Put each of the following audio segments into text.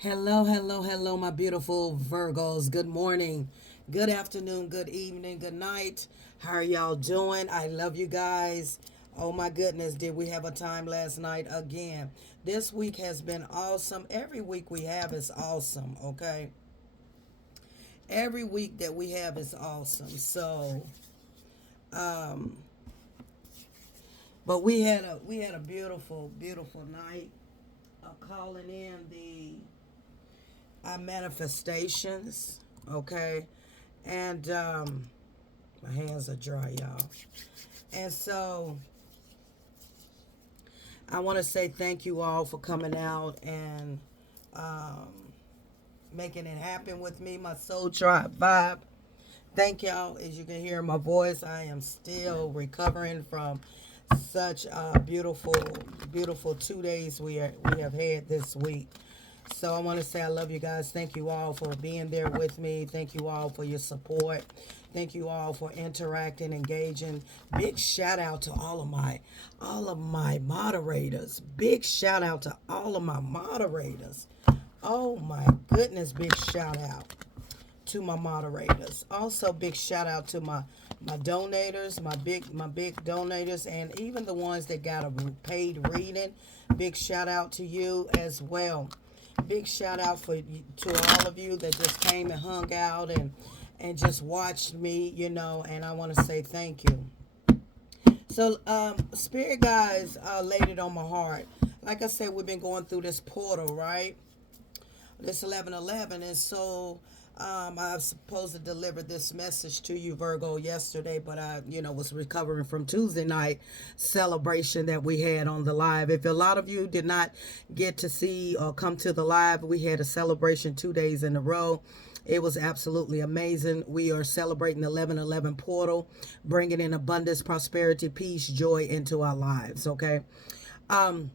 Hello, hello, hello, my beautiful Virgos. Good morning, good afternoon, good evening, good night. How are y'all doing? I love you guys. Oh my goodness, did we have a time last night again? This week has been awesome. Every week we have is awesome, okay? Every week that we have is awesome. Um, but we had a beautiful, beautiful night. Calling in the manifestations, okay? And my hands are dry, y'all. And so I want to say thank you all for coming out and um, making it happen with me, my Soul Tribe vibe. Thank y'all. As you can hear my voice, I am still recovering from such beautiful, beautiful 2 days we have had this week. So I want to say I love you guys. Thank you all for being there with me. Thank you all for your support. Thank you all for interacting, engaging. Big shout out to all of my moderators. Big shout out to all of my moderators. Oh my goodness, big shout out to my moderators. Also, big shout out to my donators, my big donators, and even the ones that got a paid reading. Big shout out to you as well. Big shout out to all of you that just came and hung out and just watched me, and I want to say thank you. So, Spirit guys laid it on my heart. Like I said, we've been going through this portal, right? This 11:11, and so I was supposed to deliver this message to you, Virgo, yesterday, but I, was recovering from Tuesday night celebration that we had on the live. If a lot of you did not get to see or come to the live, we had a celebration 2 days in a row. It was absolutely amazing. We are celebrating the 11:11 portal, bringing in abundance, prosperity, peace, joy into our lives. Okay. Um,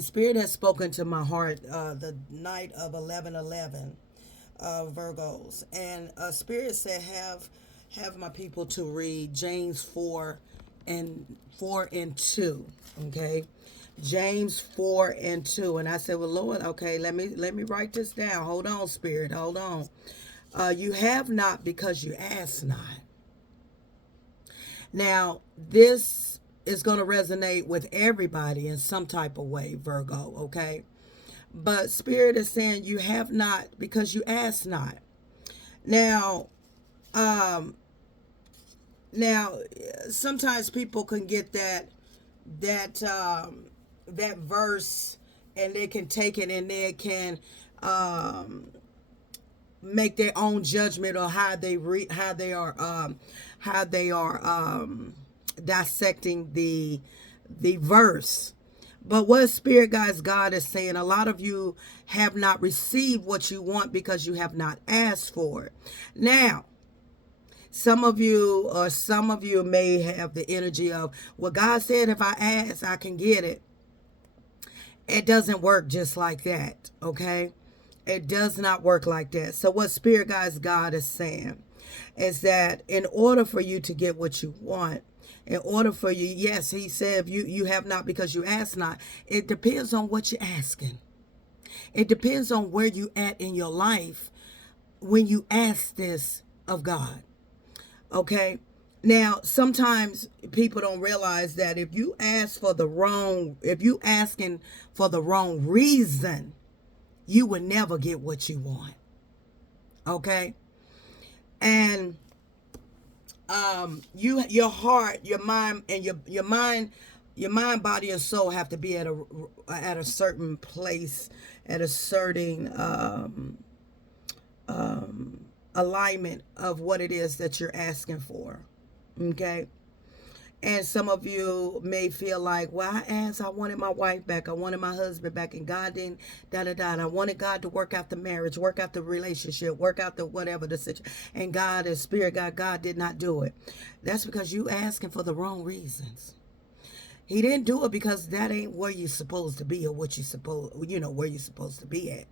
Spirit has spoken to my heart the night of 11:11, Virgos, and Spirit said have my people to read James 4:4 and 2. Okay, James 4:2, and I said, well, Lord, okay, let me write this down. Hold on, Spirit, hold on. You have not because you ask not. Now, this is going to resonate with everybody in some type of way, Virgo, okay? But Spirit is saying you have not because you ask not. Now, um, now sometimes people can get that that verse and they can take it and they can um, make their own judgment on how they are dissecting the verse. But what Spirit guys God is saying, a lot of you have not received what you want because you have not asked for it. Now, some of you may have the energy of, well, God said if I ask, I can get it. It doesn't work just like that, okay? It does not work like that. So what Spirit guys God is saying is that in order for you to get what you want, in order for you, yes, he said you have not because you ask not. It depends on what you're asking. It depends on where you at in your life when you ask this of God. Okay? Now, sometimes people don't realize that if you asking for the wrong reason, you will never get what you want. Okay? And your heart, your mind, and your mind, body, and soul have to be at a certain place, at a certain alignment of what it is that you're asking for. Okay. And some of you may feel like, well, I wanted my wife back, I wanted my husband back, and God didn't, da da da. And I wanted God to work out the marriage, work out the relationship, work out the whatever the situation. And God is Spirit, God did not do it. That's because you asking for the wrong reasons. He didn't do it because that ain't where you're supposed to be or where you're supposed to be at.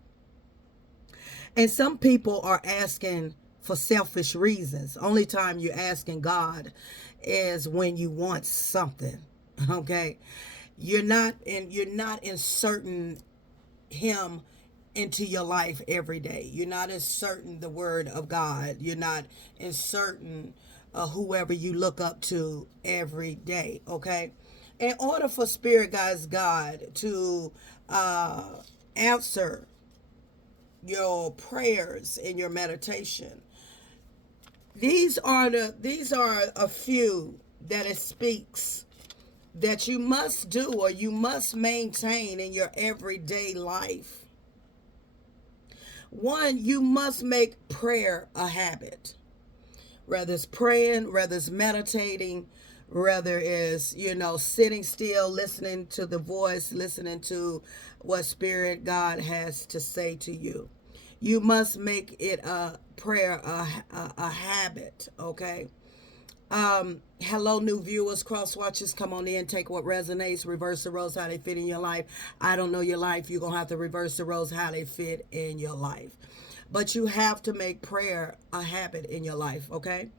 And some people are asking for selfish reasons. Only time you're asking God is when you want something. Okay? You're not inserting him into your life every day. You're not inserting the word of God. You're not inserting whoever you look up to every day. Okay. In order for Spirit Guides God to answer your prayers in your meditation, these are a few that it speaks that you must do or you must maintain in your everyday life. One, you must make prayer a habit. Whether it's praying, whether it's meditating, whether it's, sitting still, listening to the voice, listening to what Spirit God has to say to you. You must make it a prayer a habit, okay? Hello, new viewers, cross watchers. Come on in, take what resonates, reverse the roles how they fit in your life. I don't know your life. You're going to have to reverse the roles how they fit in your life. But you have to make prayer a habit in your life, okay?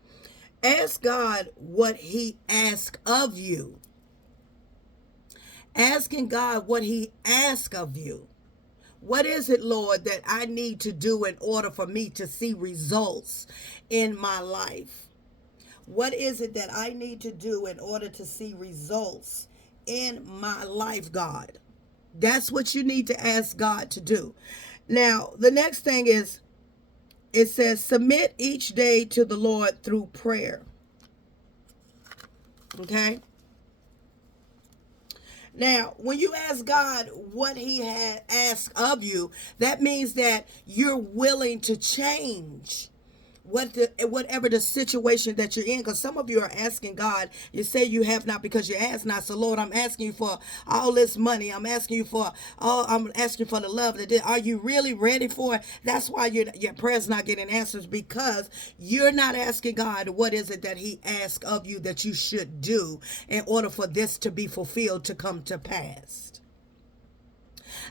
Ask God what He asks of you. Asking God what He asks of you. What is it, Lord, that I need to do in order for me to see results in my life? What is it that I need to do in order to see results in my life, God? That's what you need to ask God to do. Now, the next thing is, it says, submit each day to the Lord through prayer. Okay? Now, when you ask God what He had asked of you, that means that you're willing to change whatever the situation that you're in, because some of you are asking God, you say you have not because you ask not. So Lord, I'm asking you for all this money. I'm asking you for the love that are you really ready for it? That's why your prayer's not getting answers, because you're not asking God what is it that He asks of you that you should do in order for this to be fulfilled, to come to pass.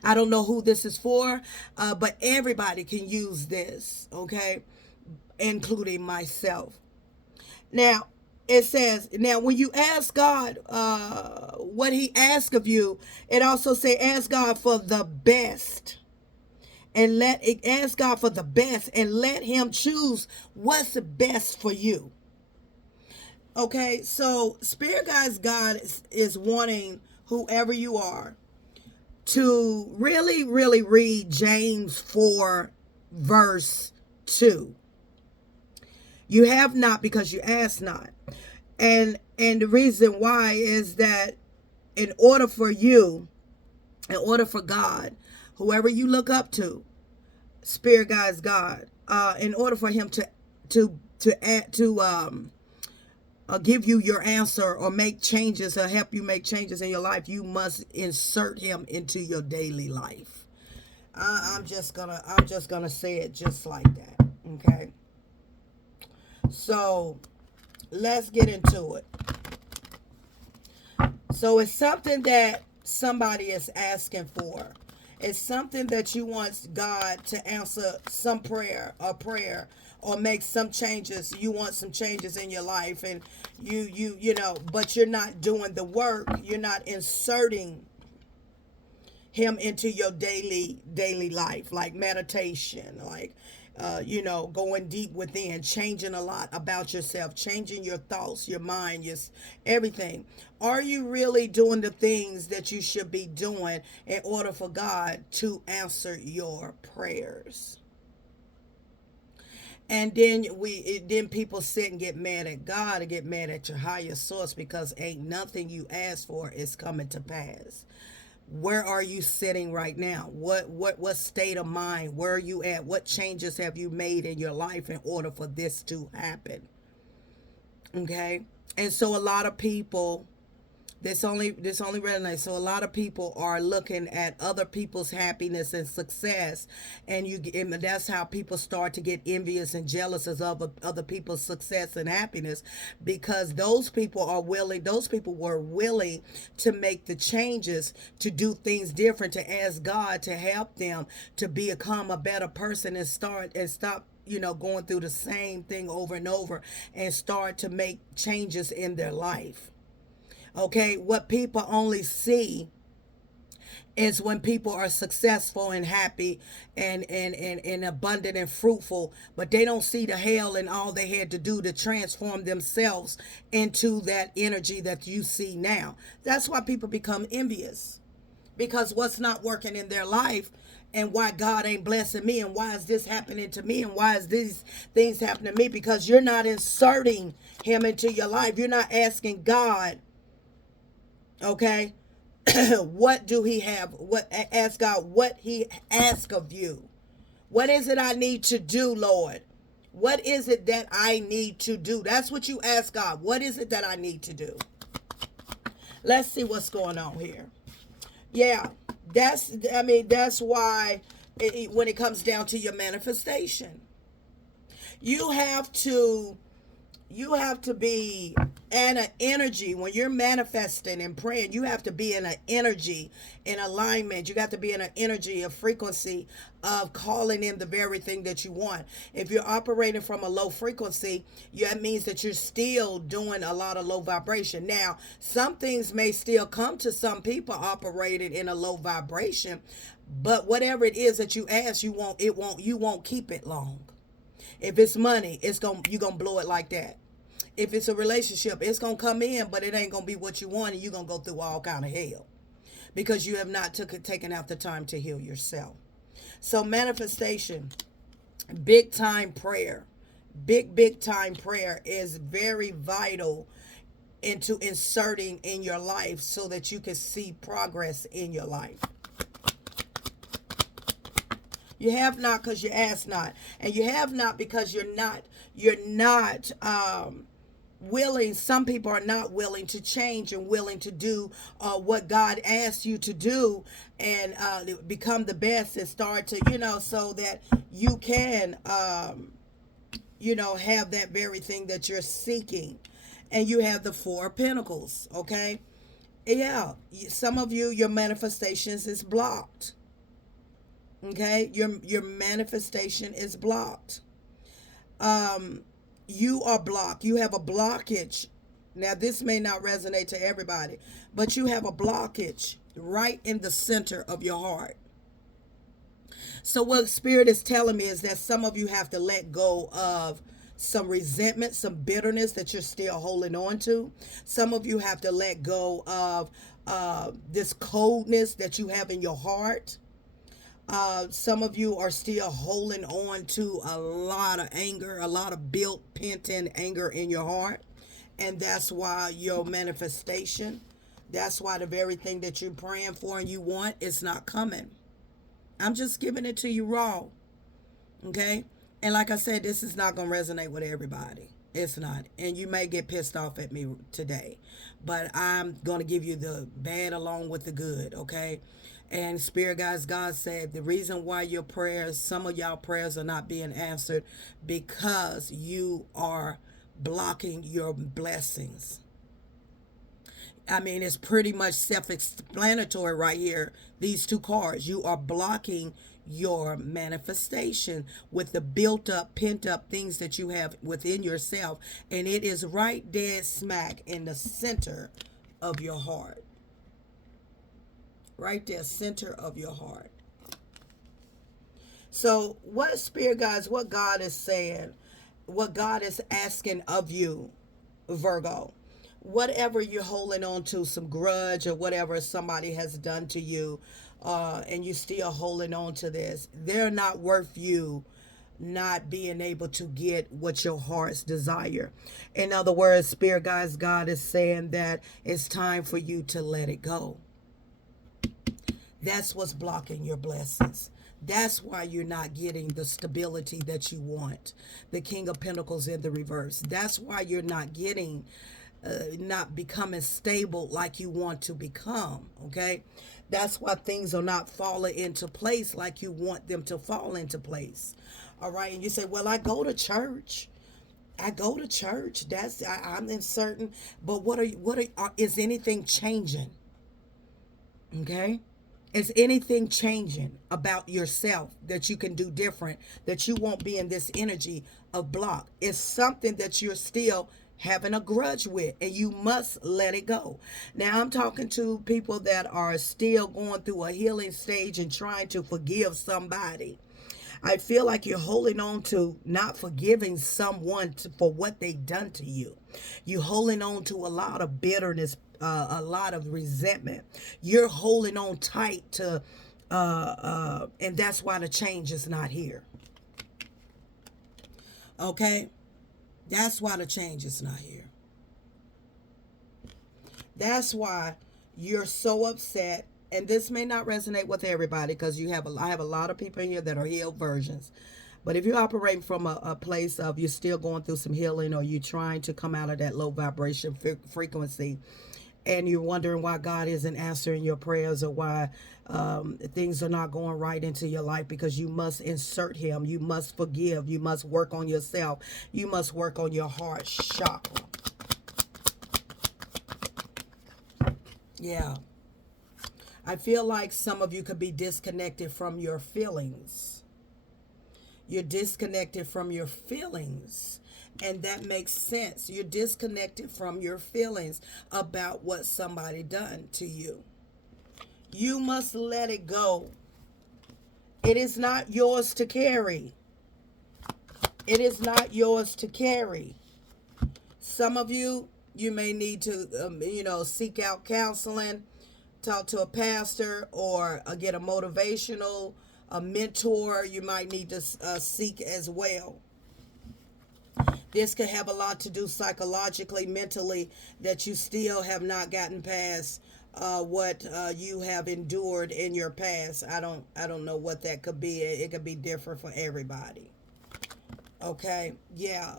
I don't know who this is for, but everybody can use this, okay? Including myself. Now, it says, now when you ask God what He asks of you, it also say ask God for the best. And ask God for the best and let Him choose what's the best for you. Okay, so Spirit Guides God is wanting whoever you are to really, really read James 4 verse 2. You have not because you ask not. And the reason why is that in order for God, whoever you look up to, Spirit Guides God, in order for Him to give you your answer or make changes or help you make changes in your life, you must insert Him into your daily life. I'm just gonna say it just like that. Okay. So let's get into it. So it's something that somebody is asking for. It's something that you want God to answer some prayer or make some changes. You want some changes in your life, and but you're not doing the work. You're not inserting Him into your daily life, like meditation, like going deep within, changing a lot about yourself, changing your thoughts, your mind, just everything. Are you really doing the things that you should be doing in order for God to answer your prayers? And then people sit and get mad at God and get mad at your higher source, because ain't nothing you ask for is coming to pass. Where are you sitting right now? What state of mind? Where are you at? What changes have you made in your life in order for this to happen? Okay? And so a lot of people, this only resonates. So a lot of people are looking at other people's happiness and success, and that's how people start to get envious and jealous of other people's success and happiness, because those people were willing to make the changes, to do things different, to ask God to help them to become a better person and stop going through the same thing over and over, and start to make changes in their life. Okay, what people only see Is when people are successful and happy and abundant and fruitful, but they don't see the hell and all they had to do to transform themselves into that energy that you see now. That's why people become envious, because what's not working in their life, and why God ain't blessing me, and why is this happening to me, and why is these things happening to me, because you're not inserting him into your life. You're not asking God, okay, what do he have? What, ask God what he asks of you. What is it I need to do, Lord? What is it that I need to do? That's what you ask God. What is it that I need to do? Let's see what's going on here. Yeah, that's why when it comes down to your manifestation, you have to be in an energy. When you're manifesting and praying, you have to be in an energy, in alignment. You got to be in an energy, a frequency of calling in the very thing that you want. If you're operating from a low frequency, that means that you're still doing a lot of low vibration. Now, some things may still come to some people operating in a low vibration, but whatever it is that you ask, you won't keep it long. If it's money, you're gonna blow it like that. If it's a relationship, it's gonna come in, but it ain't gonna be what you want, and you're gonna go through all kind of hell because you have not taken out the time to heal yourself. So manifestation, big time prayer, big time prayer is very vital into inserting in your life so that you can see progress in your life. You have not because you ask not. And you have not because you're not willing. Some people are not willing to change and willing to do what God asks you to do, and become the best and start to, so that you can, have that very thing that you're seeking. And you have the Four of Pentacles, okay? Yeah, some of you, your manifestations is blocked. Okay, your manifestation is blocked. You are blocked. You have a blockage. Now, this may not resonate to everybody, but you have a blockage right in the center of your heart. So what Spirit is telling me is that some of you have to let go of some resentment, some bitterness that you're still holding on to. Some of you have to let go of this coldness that you have in your heart. Some of you are still holding on to a lot of anger, a lot of built, pent-in anger in your heart. And that's why your manifestation, that's why the very thing that you're praying for and you want, it's not coming. I'm just giving it to you raw. Okay? And like I said, this is not going to resonate with everybody. It's not. And you may get pissed off at me today. But I'm going to give you the bad along with the good, okay? And Spirit guys, God said the reason why your prayers, some of y'all prayers are not being answered, because you are blocking your blessings. I mean, it's pretty much self-explanatory right here. These two cards, you are blocking your manifestation with the built up, pent up things that you have within yourself. And it is right dead smack in the center of your heart. Right there, center of your heart. So what Spirit guys, what God is saying, what God is asking of you, Virgo, whatever you're holding on to, some grudge or whatever somebody has done to you, and you're still holding on to this, they're not worth you not being able to get what your heart's desire. In other words, Spirit guys, God is saying that it's time for you to let it go. That's what's blocking your blessings. That's why you're not getting the stability that you want. The King of Pentacles in the reverse. That's why you're not getting, not becoming stable like you want to become, okay? That's why things are not falling into place like you want them to fall into place, all right? And you say, well, I go to church. I'm uncertain, but is anything changing? Okay? Is anything changing about yourself that you can do different, that you won't be in this energy of block? It's something that you're still having a grudge with, and you must let it go. Now, I'm talking to people that are still going through a healing stage and trying to forgive somebody. I feel like you're holding on to not forgiving someone for what they've done to you. You're holding on to a lot of bitterness, a lot of resentment. You're holding on tight to, and that's why the change is not here. Okay? That's why the change is not here. That's why you're so upset. And this may not resonate with everybody because I have a lot of people here that are healed versions. But if you're operating from a place of you're still going through some healing, or you're trying to come out of that low vibration frequency, and you're wondering why God isn't answering your prayers, or why things are not going right into your life, because you must insert Him. You must forgive. You must work on yourself. You must work on your heart chakra. Yeah. I feel like some of you could be disconnected from your feelings. You're disconnected from your feelings. And that makes sense. You're disconnected from your feelings about what somebody done to you. You must let it go. It is not yours to carry. It is not yours to carry. Some of you, you may need to, seek out counseling, talk to a pastor, or get a motivational, a mentor. You might need to seek as well. This could have a lot to do psychologically, mentally, that you still have not gotten past what you have endured in your past. I don't know what that could be. It could be different for everybody. Okay, yeah.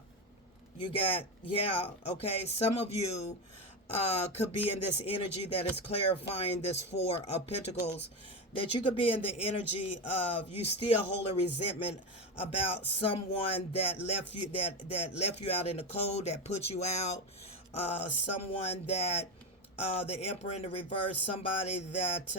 Okay. Some of you could be in this energy that is clarifying this Four of Pentacles, that you could be in the energy of you still holding resentment about someone that left you, that left you out in the cold, that put you out, someone that the Emperor in the reverse, somebody that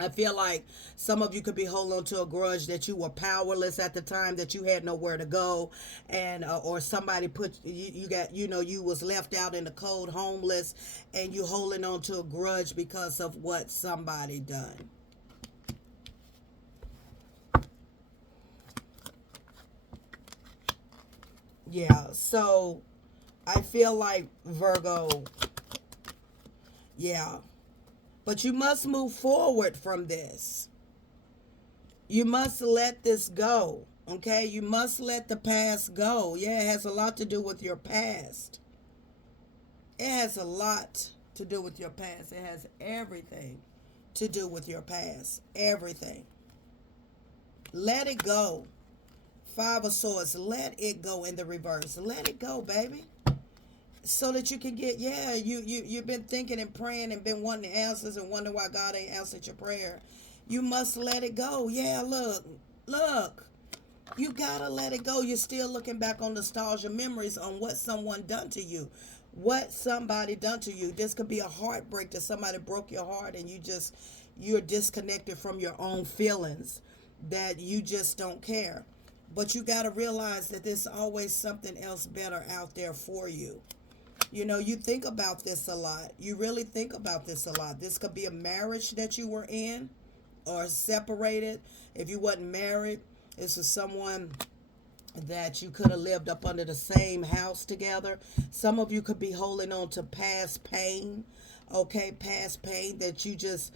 I feel like some of you could be holding on to a grudge that you were powerless at the time, that you had nowhere to go, and or somebody put you was left out in the cold, homeless, and you holding on to a grudge because of what somebody done. Yeah, so I feel like Virgo, yeah. But you must move forward from this. You must let this go. Okay? You must let the past go. Yeah, it has a lot to do with your past. It has a lot to do with your past. It has everything to do with your past. Everything. Let it go. Five of Swords. Let it go in the reverse. Let it go, baby. So that you can get, you've been thinking and praying and been wanting answers and wondering why God ain't answered your prayer. You must let it go. Yeah, look. You gotta let it go. You're still looking back on nostalgia memories on what someone done to you. What somebody done to you. This could be a heartbreak that somebody broke your heart, and you're disconnected from your own feelings, that you just don't care. But you gotta realize that there's always something else better out there for you. You think about this a lot. You really think about this a lot. This could be a marriage that you were in, or separated. If you wasn't married, this was someone that you could have lived up under the same house together. Some of you could be holding on to past pain. Okay, past pain that you just,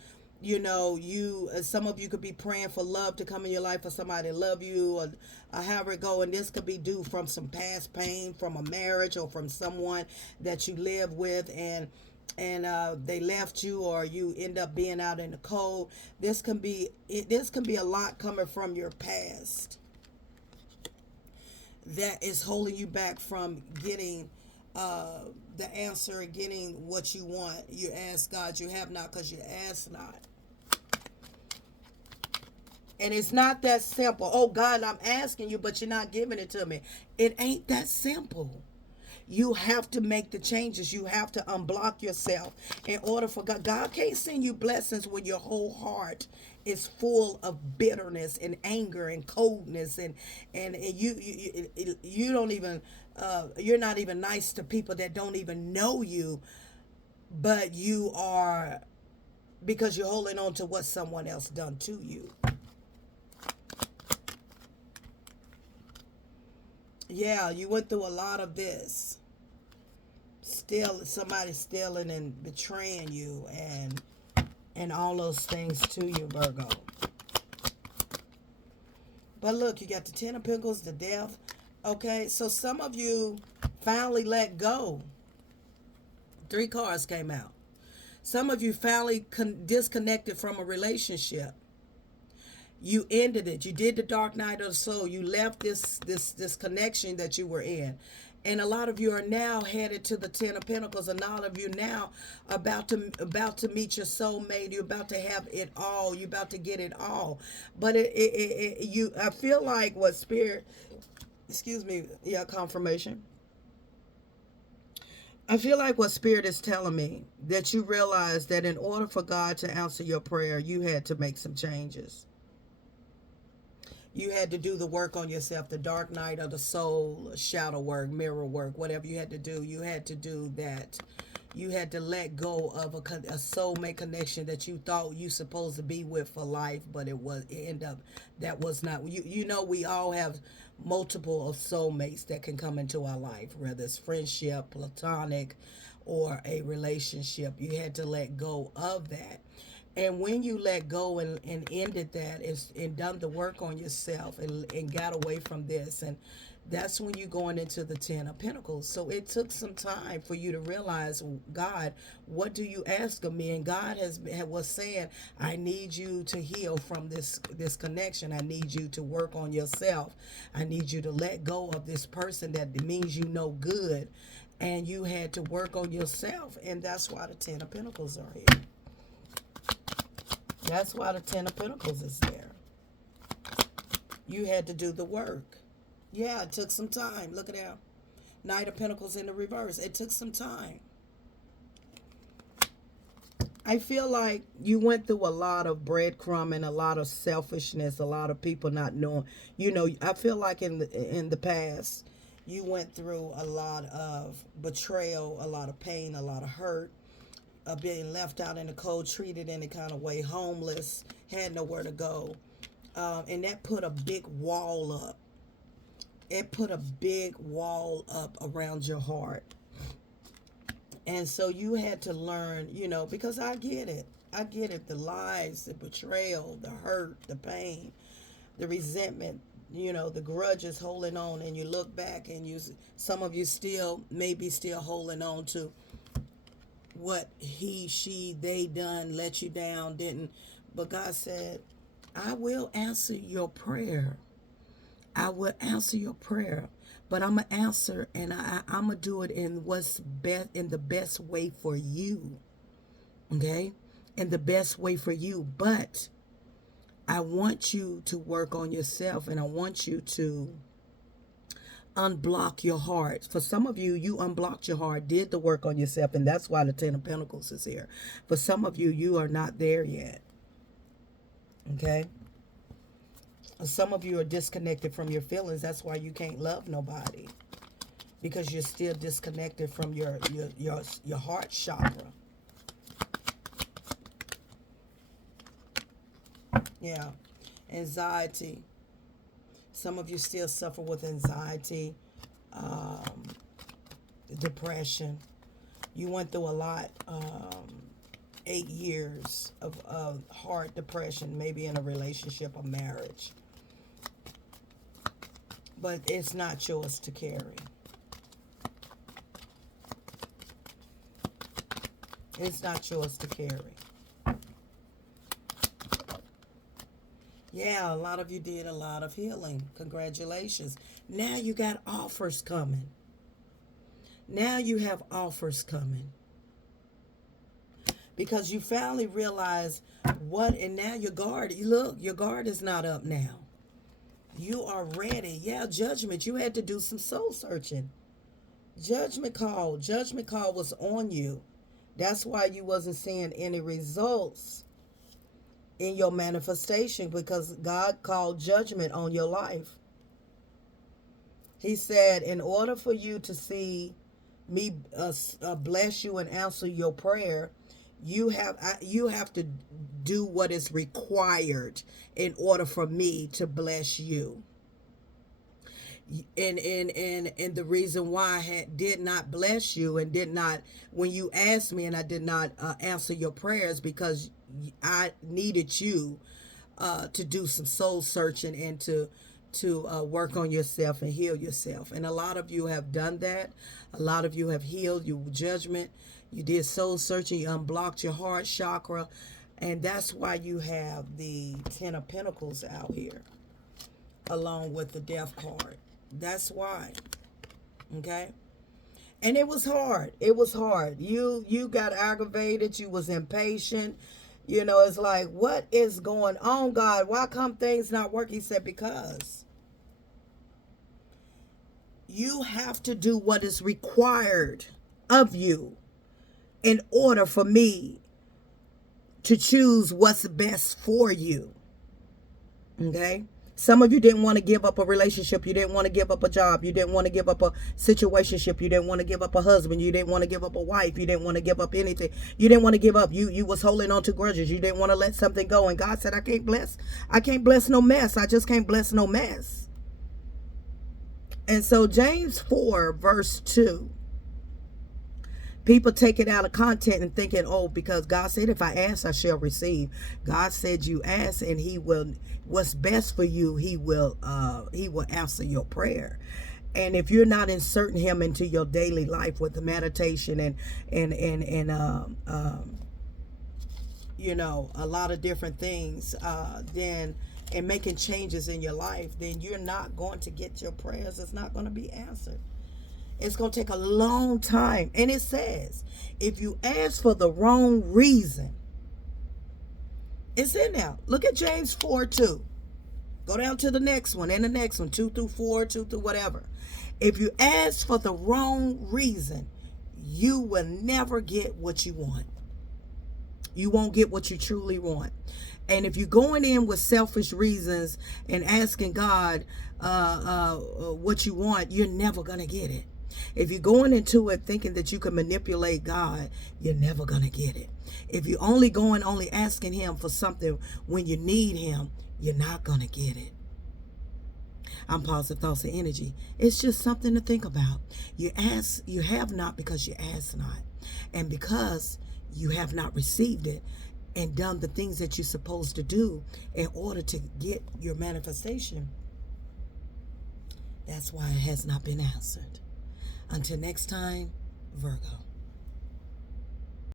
some of you could be praying for love to come in your life, for somebody to love you, or however it go. And this could be due from some past pain, from a marriage, or from someone that you live with, and they left you, or you end up being out in the cold. This can be a lot coming from your past that is holding you back from getting the answer, getting what you want. You ask God, you have not, because you ask not. And it's not that simple. Oh, God, I'm asking you, but you're not giving it to me. It ain't that simple. You have to make the changes. You have to unblock yourself In order for God can't send you blessings when your whole heart is full of bitterness and anger and coldness, and you don't even you're not even nice to people that don't even know you, but you are, because you're holding on to what someone else done to you. Yeah, you went through a lot of this. Still, somebody stealing and betraying you, and all those things to you, Virgo. But look, you got the Ten of Pentacles, the Death. Okay, so some of you finally let go. Three cards came out. Some of you finally disconnected from a relationship. You ended it. You did the dark night of the soul. You left this connection that you were in. And a lot of you are now headed to the Ten of Pentacles, and all of you now about to meet your soulmate. You're about to have it all. You're about to get it all. But I feel like what Spirit, excuse me, yeah, confirmation. I feel like what Spirit is telling me, that you realize that in order for God to answer your prayer, you had to make some changes. You had to do the work on yourself, the dark night of the soul, shadow work, mirror work, whatever you had to do. You had to do that. You had to let go of a soulmate connection that you thought you supposed to be with for life, but it ended up that was not. You know, we all have multiple of soulmates that can come into our life, whether it's friendship, platonic, or a relationship. You had to let go of that. And when you let go and ended that and done the work on yourself and got away from this, and that's when you're going into the Ten of Pentacles. So it took some time for you to realize, God, what do you ask of me? And God was saying, I need you to heal from this connection. I need you to work on yourself. I need you to let go of this person that means you no good. And you had to work on yourself. And that's why the Ten of Pentacles are here. That's why the Ten of Pentacles is there. You had to do the work. Yeah, it took some time. Look at that. Knight of Pentacles in the reverse. It took some time. I feel like you went through a lot of breadcrumbing, a lot of selfishness, a lot of people not knowing. You know, I feel like in the past, you went through a lot of betrayal, a lot of pain, a lot of hurt. Being left out in the cold, treated any kind of way, homeless, had nowhere to go. And that put a big wall up. It put a big wall up around your heart. And so you had to learn, you know, because I get it. I get it. The lies, the betrayal, the hurt, the pain, the resentment, you know, the grudges holding on. And you look back and some of you maybe still holding on to what he, she, they done, let you down, didn't. But God said, I will answer your prayer. I will answer your prayer. But I'm going to answer, and I'm going to do it in what's best, in the best way for you. Okay? In the best way for you. But I want you to work on yourself, and I want you to unblock your heart. For some of you, you unblocked your heart, did the work on yourself, and that's why the Ten of Pentacles is here. For some of you, you are not there yet. Okay? Some of you are disconnected from your feelings. That's why you can't love nobody, because you're still disconnected from your heart chakra. Yeah. Anxiety. Some of you still suffer with anxiety, depression. You went through a lot, 8 years of hard depression, maybe in a relationship or marriage. But it's not yours to carry. It's not yours to carry. Yeah, a lot of you did a lot of healing. Congratulations. Now you got offers coming. Now you have offers coming. Because you finally realize what, and now your guard, look, your guard is not up now. You are ready. Yeah, judgment. You had to do some soul searching. Judgment call. Judgment call was on you. That's why you wasn't seeing any results in your manifestation, because God called judgment on your life. He said, in order for you to see me bless you and answer your prayer, you have to do what is required in order for me to bless you. And the reason why did not bless you and did not, when you asked me and I did not answer your prayers, because I needed you to do some soul searching and to work on yourself and heal yourself. And a lot of you have done that. A lot of you have healed your judgment. You did soul searching. You unblocked your heart chakra. And that's why you have the Ten of Pentacles out here along with the Death card. That's why. Okay? And it was hard. It was hard. You got aggravated. You was impatient. You know, it's like, what is going on, God? Why come things not work? He said, because you have to do what is required of you in order for me to choose what's best for you. Okay? Some of you didn't want to give up a relationship. You didn't want to give up a job. You didn't want to give up a situationship. You didn't want to give up a husband. You didn't want to give up a wife. You didn't want to give up anything. You didn't want to give up. You was holding on to grudges. You didn't want to let something go. And God said, I can't bless no mess. I just can't bless no mess. And so James 4 verse 2. People take it out of content and thinking, oh, because God said, if I ask, I shall receive. God said, you ask and he will, what's best for you, he will answer your prayer. And if you're not inserting him into your daily life with the meditation and you know, a lot of different things, then, and making changes in your life, then you're not going to get your prayers. It's not going to be answered. It's going to take a long time. And it says, if you ask for the wrong reason, it's in there. Look at James 4:2. Go down to the next one and the next one, 2 through 4, 2 through whatever. If you ask for the wrong reason, you will never get what you want. You won't get what you truly want. And if you're going in with selfish reasons and asking God what you want, you're never going to get it. If you're going into it thinking that you can manipulate God, you're never going to get it. If you're only asking him for something when you need him, you're not going to get it. I'm Positive Thoughts and Energy. It's just something to think about. You have not because you ask not. And because you have not received it and done the things that you're supposed to do in order to get your manifestation, that's why it has not been answered. Until next time, Virgo.